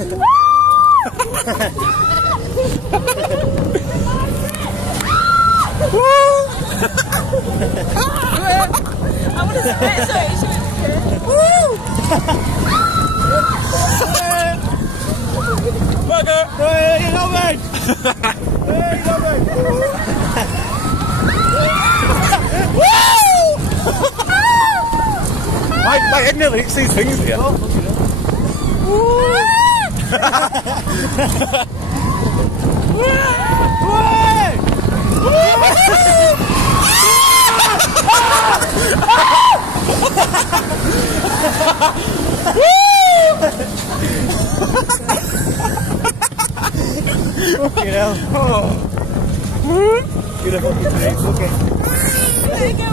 I want to spit, sorry. Woo! Bugger! Hey, you know me! Hey, you know me! My head nearly hits these things here. You know? Get a fucking face, okay. There you go,